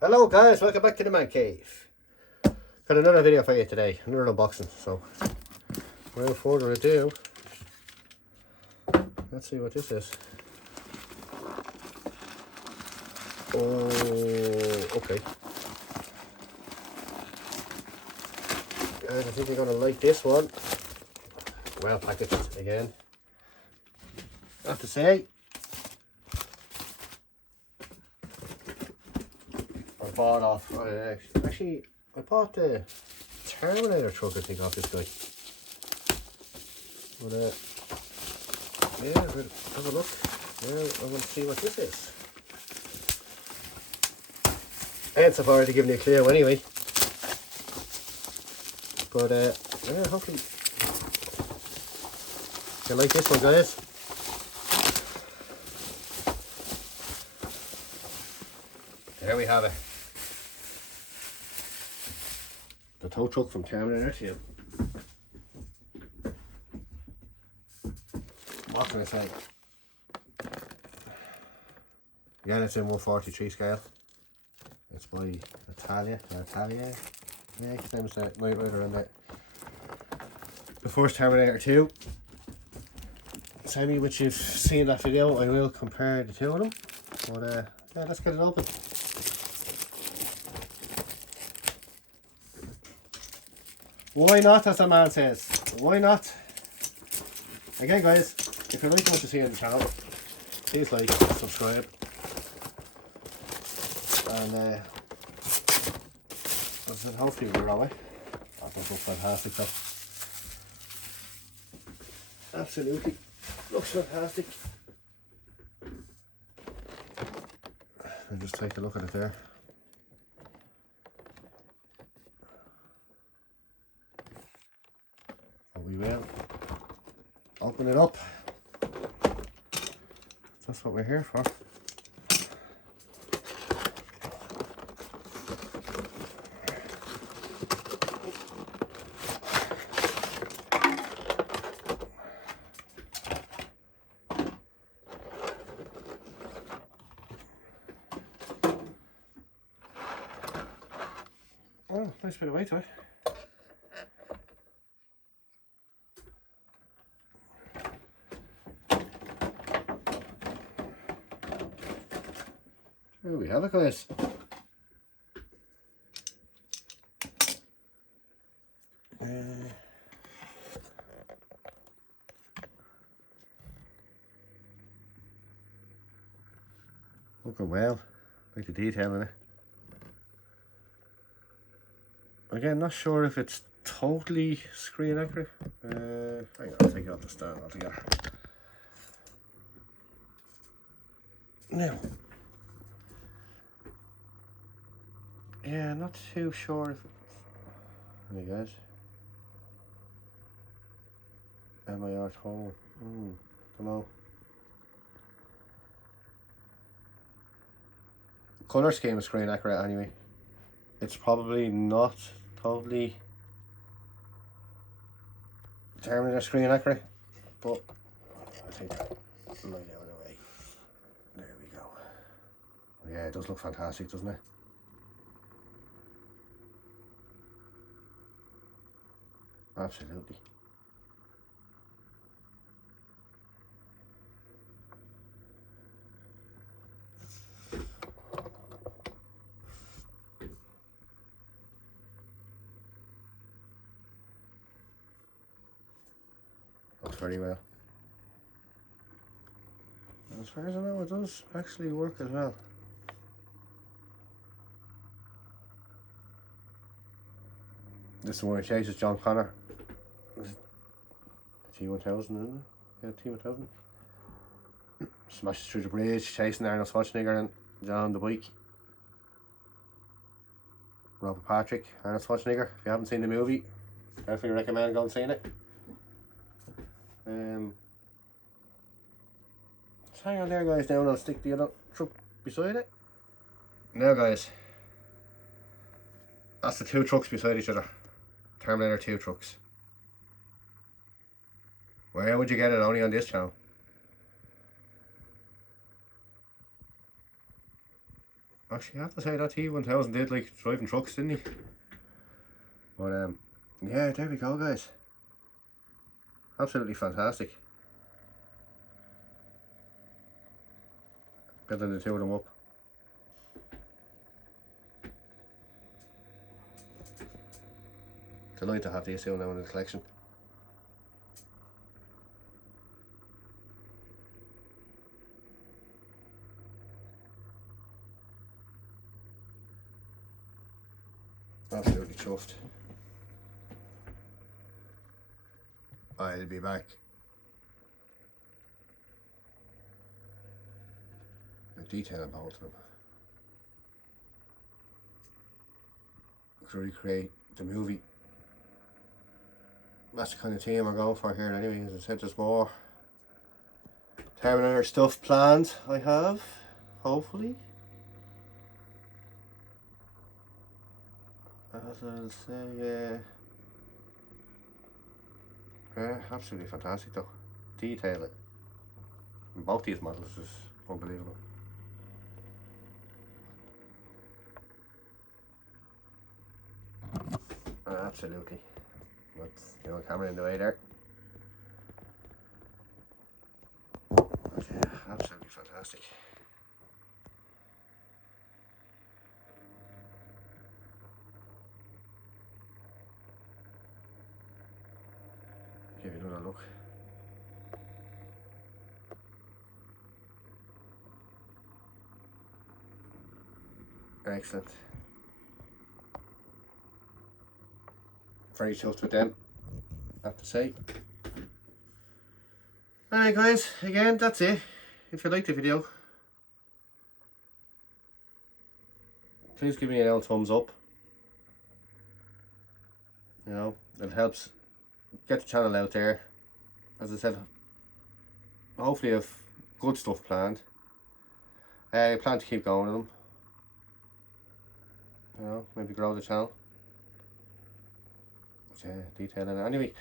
Hello guys, welcome back to the Man Cave. Got another video for you today, another unboxing. So without further ado, let's see what this is. Oh, okay. Guys, I think you're gonna like this one. Well packaged again. I have to say, I bought off. Actually, I bought the Terminator truck, I think, off this guy. But yeah, we'll have a look. Now I want to see what this is. And so far, to give me a clue anyway. But yeah, hopefully you like this one, guys. There we have it. The tow truck from Terminator 2. What can I say? Again, it's in 143 scale. It's by Italia. Yeah, his name is right around there. The first Terminator 2. Sammy, which you've seen that video, I will compare the two of them. But yeah, let's get it open. Why not, as the man says? Why not? Again, guys, if you like what you see on the channel, please like, subscribe, and hopefully we're all right. That looks fantastic though. Absolutely, looks fantastic. I'll just take a look at it there. We will open it up. That's what we're here for. Oh, nice bit of weight to it. There we have it, guys. Looking well, like the detail in it. Again, not sure if it's totally screen accurate. Hang on, I'll take it off the stand altogether. Now, yeah, not too sure if it's. There you guys. MIR tone. Don't know. Colour scheme is screen accurate anyway. It's probably not totally Terminator screen accurate, but I think that right out of the way. There we go. Yeah, it does look fantastic, doesn't it? Absolutely. Looks very well. And as far as I know, it does actually work as well. This is the one it chases John Connor. T-1000, isn't it? Yeah, T-1000. Smashes through the bridge, chasing Arnold Schwarzenegger and John the bike. Robert Patrick, Arnold Schwarzenegger. If you haven't seen the movie, definitely recommend going and seeing it. Just hang on there, guys. Now I'll stick the other truck beside it. Now, guys, that's the two trucks beside each other. Terminator 2 trucks. Where would you get it only on this channel? Actually, I have to say that T1000 did like driving trucks, didn't he? But yeah, there we go, guys. Absolutely fantastic. Building the two of them up. Delighted to have these two now in the collection. Absolutely chuffed. I'll be back. The detail about them. To recreate the movie. That's the kind of team I'm going for here anyway. As I said, there's more Terminator stuff planned, I have, hopefully. As I'll say, yeah, absolutely fantastic though. Detail it. And both these models is unbelievable. Absolutely. That's the old camera in the way there. But yeah, absolutely fantastic. Give you another look. Excellent. Very chuffed with them, I have to say. Alright guys, again, that's it. If you liked the video, please give me an old thumbs up. You know, it helps get the channel out there. As I said, hopefully I have good stuff planned. I plan to keep going with them. You know, maybe grow the channel. But yeah, detailing it. Anyway,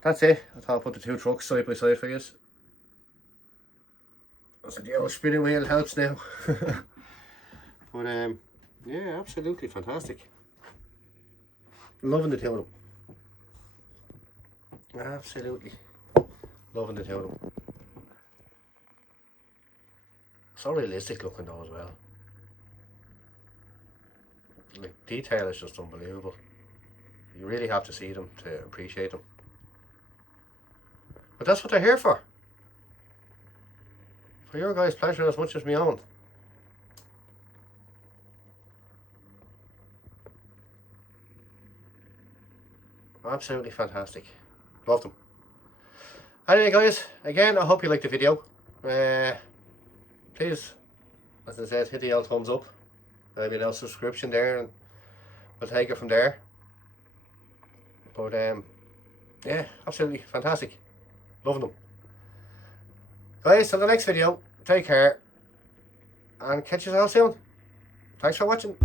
that's it. I thought I'd put the two trucks side by side for you. So the old spinning wheel helps now. But yeah, absolutely fantastic. Loving the two of them. Absolutely loving the two of them. So realistic looking though as well. Like, detail is just unbelievable. You really have to see them to appreciate them. But that's what they're here for. For your guys' pleasure as much as my own. Absolutely fantastic. Love them. Anyway guys, again, I hope you liked the video. Please, as I said, hit the old thumbs up. Maybe an old subscription there, and we'll take it from there. But yeah, absolutely fantastic. Loving them. Guys, till the next video, take care and catch you all soon. Thanks for watching.